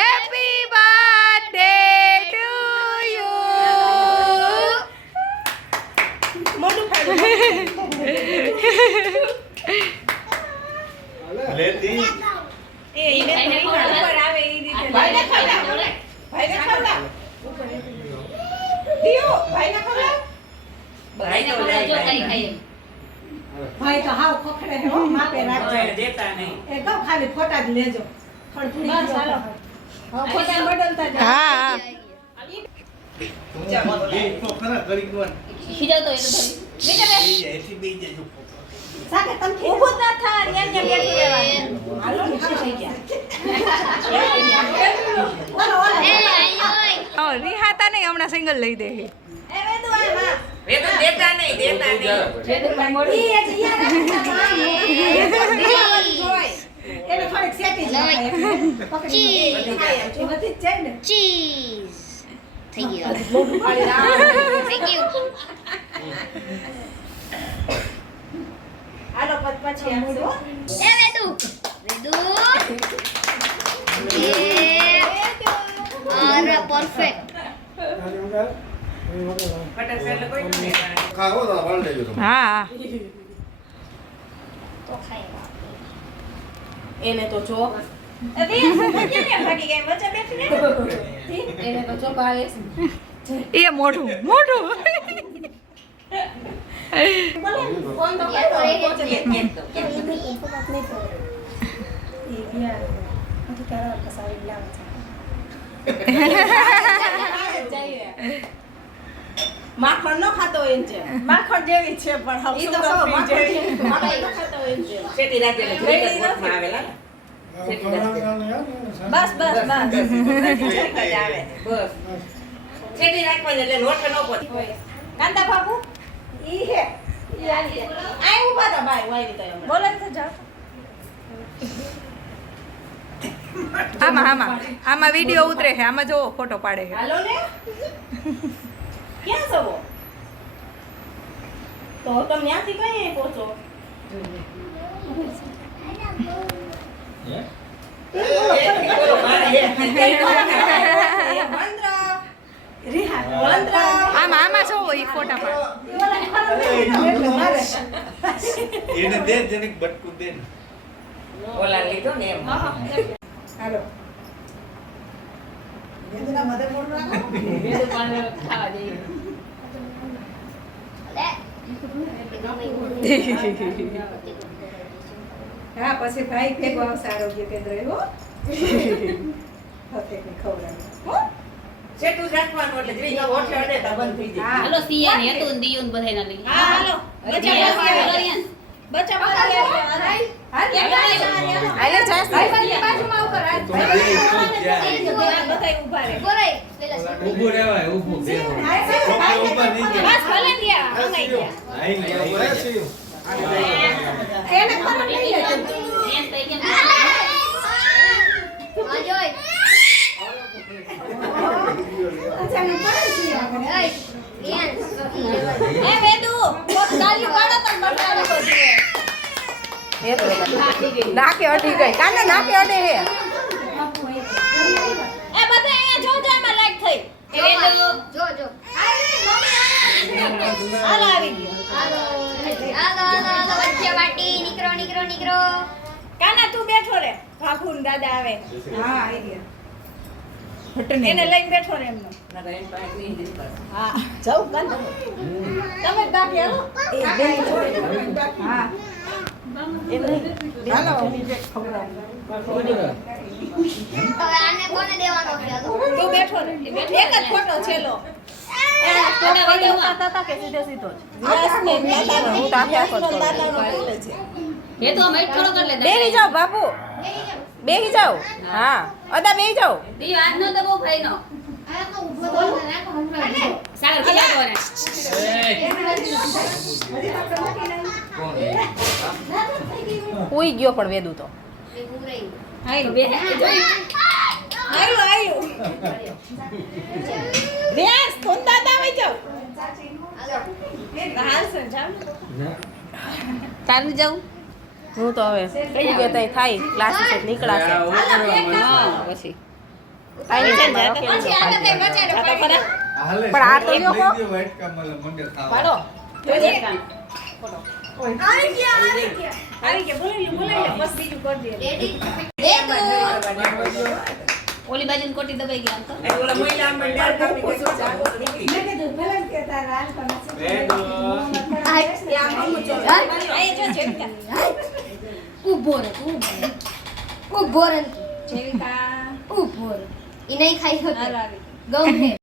Happy birthday to you મોટું ખાડું લેતી એ એને તો ઉપર આવે ઈ રીતે ભાઈને ખવડાવ દિયો ભાઈને ખવડાવ ભાઈ તો લઈ જાય ભાઈ તો હાવ ખખડે હો માપે રાખજો દેતા નહીં એ કહો ખાલી ફોટા જ લેજો ખડખડી બસ હાલો હવે ફોટા બદલતા જાઓ હા તો ખરા કરી દોન ખીજાતો એટલે ધરી એથી બે જાય સાકે તમ ઊભું ના થા એમ બેઠું રહેવાનું હાલો ને હાલો થઈ ગયા ઓલો રિહાતા નહીં હમણાં સિંગલ લઈ દે એ વેદુ આ માં વેદુ દેતા નહીં વેદુ ભાઈ મોડી ઈ એ યાર એને થોડીક સેટી જ પકડી બધી જ છે ને ચીઝ થઈ ગયો મોઢું ફાડી રાખ થઈ ગયું હાલો પછી આપજો એ વેદુ અરે પરફેક્ટ ફટાક એટલે કોઈ નહીં ખાવો તો વાળ લેજો તમે હા તો ખાય એને તો જો એ કેમ ભાગી ગઈ વચ્ચે બેઠી ને એને તો જો પાડે એ મોઢું મોઢું ફોન તો કરતો પહોંચે કે ઈ યાર બધું કરાવ કસાવી લાવે છે માખણ ન ખાતો હોય છે માખણ જેવી છે પણ હવે ઈ તો કહો માખણ માખણ ન ખાતો હોય છે છેટી રાખેલે ઘરમાં આવેલા બસ બસ બસ આવે બસ છેટી રાખવાની એટલે લોટ ન પહોંચે કાંતા બાપુ ઈ હે આ ઉભા તો ભાઈ વાઈ રીતે બોલે તો જાઓ આમાં વિડીયો ઉતરે છે આમાં જો ફોટો પાડે છે હાલો ને ક્યાં છો તો તમે ત્યાંથી કઈ પહોંચો આમાં શું હોય ફોટા પાડે એને દે જનક બટકું દે ઓલા લીધો ને એમ હાલો વેદના મધે મોડ રાખો હા પછી ભાઈ ભેગો આવશે આરોગ્ય કેન્દ્ર એવો હથેકને ખવડાવે હો સેટું જ રાખવાનું એટલે જેવી ઓઠે અડે તો બંધ થઈ જાય હાલો સિયા ને હતું ને દિયુન બધાયના લઈ હા હાલો બચ્ચા પાડી હા કે આયા જાસ ભાઈ બાજુમાં ઉપર આ તો બે તો જાય બધાય ઊભા રહે બોરાય પેલા ઊભું રહેવાય ઊભું બે ઊભા નહીં બસ ભલે ગયા મંગાઈ ગયા આઈ એને ખબર નહીં લે એમ તઈ કેમ આ જોઈ અચાનક પડે છે આગળ એ વેદુ કોક ગાલી પાડો તો બટાડો પછી નાકે અડી ગઈ કાને નાકે અડે હે એ બધા અહીંયા જો જો એમાં લાઈટ થઈ એ વેદુ જો જો હાલો આવી ગયો હાલો હાલો વચ્ચે વાટી નીકળો નીકળો નીકળો કાના તું બેઠો રે બાપુ ને દાદા આવે હા આવી ગયા એને લઈને બેઠો રે એમનો હા જાઉં કાન તમે બાકી હાલો એ બે હા હાલો હવે આને કોને દેવાનો છે તું બેઠો રે એક જ ફોટો છેલો એ તો અમે થોડો કરી લે બેહી જાઓ બાપુ બેહી જાઓ હા અદા બેહી જાઓ દી આજનો તો બહુ ભાઈ નો સાગર કે જાતો ને ઉઈ ગયો પણ વેદુ તો એ પૂરાઈ હાલો બે જોઈ હાલો આયો રેસ કોણ દાદા આવી જાવ હાલ સર જાવ ચાલી જાઉં હું તો હવે કઈ ગયા તઈ થાય ક્લાસીસ નીકળાશે હાલો હા પછી કાંઈ નહીં ચાલે, પછી ઓકે, આગળ કઈ બચારો આ તો ખરા. હાલે પણ આ તો લઈ લ્યો હો. દ્યો white કામમાં મંડે ખાવા. પાડો જોજે આવી ગયા બોલાવી બસ બીજું કરી દે રેડી ઓલી બાજુની કોટી દબાઈ ગઈ આમ તો ઓલા મહિલા મંડળ કાપી કે શું ચાલો મેં કીધું ભલે કે તારા હાલ તો નથી. અહીં જો જેવિકા ઉભો રે ઉભો રે જેવિકા ઉભો રે ઈ નહીં ખાઈ હાલો શકે આવી ગમે